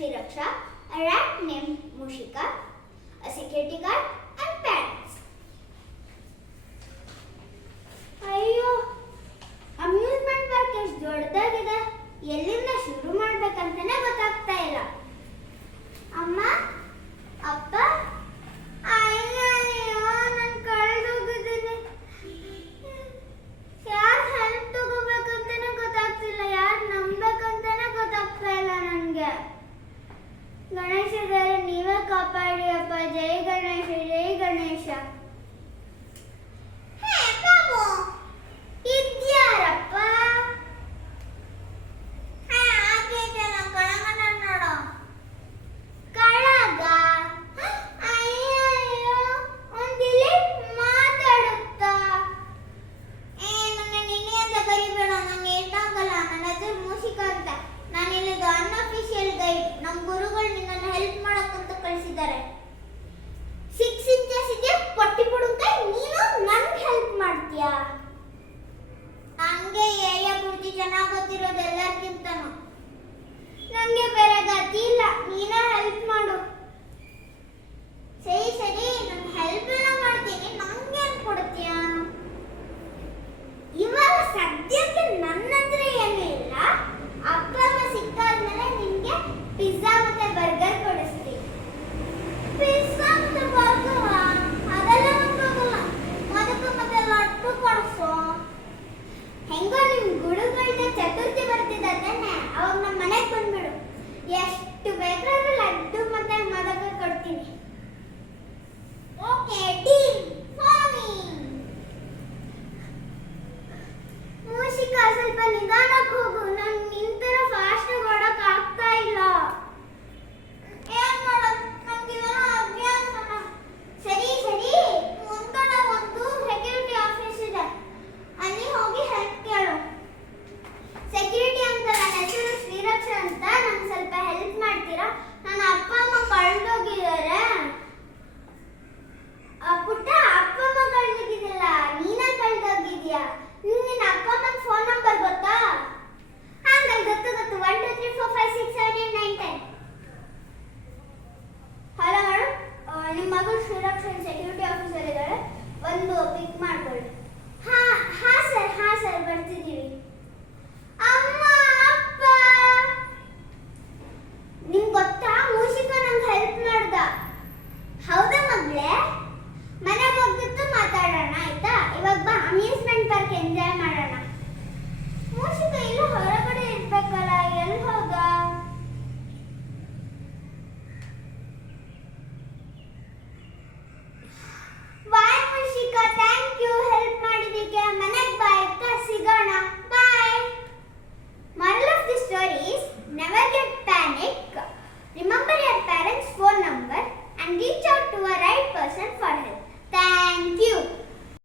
Shrilaksha, a rat named Mushika, a security guard, and parents. ಅಯ್ಯೋ, amusement park ಎಷ್ಟು ದೊಡ್ಡದಾಗಿದೆ. ಎಲ್ಲಿಂದ ಶುರು ಮಾಡ್ಬೇಕಂತಾನೆ ಗೊತ್ತಾಗ್ತಾ ಇಲ್ಲ. ಅಮ್ಮ, ಅಪ್ಪ, ಅಯ್ಯೋ ನಾನು ಕಳೆದೋಗಿದ್ದೀನಿ. ಯಾರು ಹೆಲ್ಪ್ ತಗೋಬೇಕಂತಾನೆ ಗೊತ್ತಾಗ್ತಿಲ್ಲ, ಯಾರು ನಂಬೇಕಂತಾನೆ ಗೊತ್ತಾಗ್ತಾ ಇಲ್ಲ ನನಗೆ. ಗಣೇಶ ದೇವರೇ, ನೀವೇ ಕಾಪಾಡಿ ಅಪ್ಪ. ಜೈ ಗಣೇಶ, ಜೈ ಗಣೇಶ. ಇದ್ಯಾರಪ್ಪ? ಕಳಗ? ಅಯ್ಯಯ್ಯೋ, ಒಂದಿಲ್ಲಿ ಮಾತಾಡುತ್ತಾ? ನನ್ನ ನಿನ್ನೆ ಅಂತ ಕರಿಬೇಡ, ನಂಗೆ ಏಟಾಗಲ್ಲ. ನನ್ನ ಹೆಸರು ಮೂಷಿಕಾ ಅಂತ. ನಾನು ಇಲ್ಲಿದ್ದು ಅನ್ಅಫಿಷಿಯಲ್ ಗೈಡ್. ನಮ್ಮ ಗುರುಗಳು ನಿನ್ನನ್ನು ಹೆಲ್ಪ್ ಮಾಡಕ್ಕಂತ ಕಳಿಸಿದ್ದಾರೆ. 6 ಇಂಚಸ್ ಇದೆ ಪಟ್ಟಿ ಪುಡುಕಾಯಿ, ನೀನು ನನ್ಗೆ ಹೆಲ್ಪ್ ಮಾಡ್ತೀಯಾ? ನಂಗೆ ಏರಿಯಾ ಪೂರ್ತಿ ಚೆನ್ನಾಗಿ ಗೊತ್ತಿರೋದು ಎಲ್ಲರಿಗಿಂತನೂ. ನನಗೆ ಬೇರೆ ಗತಿ ಇಲ್ಲ, ನೀನೇ ಹೆಲ್ಪ್ ಮಾಡು. ಸರಿ ಸರಿ, ನಾನು ಹೆಲ್ಪ್ ಎಲ್ಲ ಮಾಡ್ತೀನಿ, ನಂಗೆ ಏನು ಕೊಡ್ತೀಯಾ? ಇವಾಗ ಸದ್ಯಕ್ಕೆ ನನ್ನ ಹತ್ರ ಏನೂ ಇಲ್ಲ. ಅಪ್ಪ ಅಮ್ಮ ಸಿಕ್ಕಾದ್ಮೇಲೆ ನಿನಗೆ ಪಿಜ್ಜಾ ಮತ್ತೆ ಬರ್ಗರ್ ಕೊಡಿಸ್ತೀನಿ. ಪಿಜ್ಜಾ ಮತ್ತೆ ಬರ್ಗರ್ ಅದೆಲ್ಲ ನಂಗೋಗಲ್ಲ. ಮತ್ತೆ ಲಡ್ಡು ಕೊಡಿಸು. ಹೆಂಗೋ ನಿಮ್ ಗುರುಗಳನ್ನ ಚತುರ್ಥಿ ಬರ್ತಿದ್ದ ತಾನೆ, ಅವಾಗ ನಮ್ಮ ಮನೆಗೆ ಬಂದ್ಬಿಡು. ಎಷ್ಟು ಬೇಕಾದ್ರೂ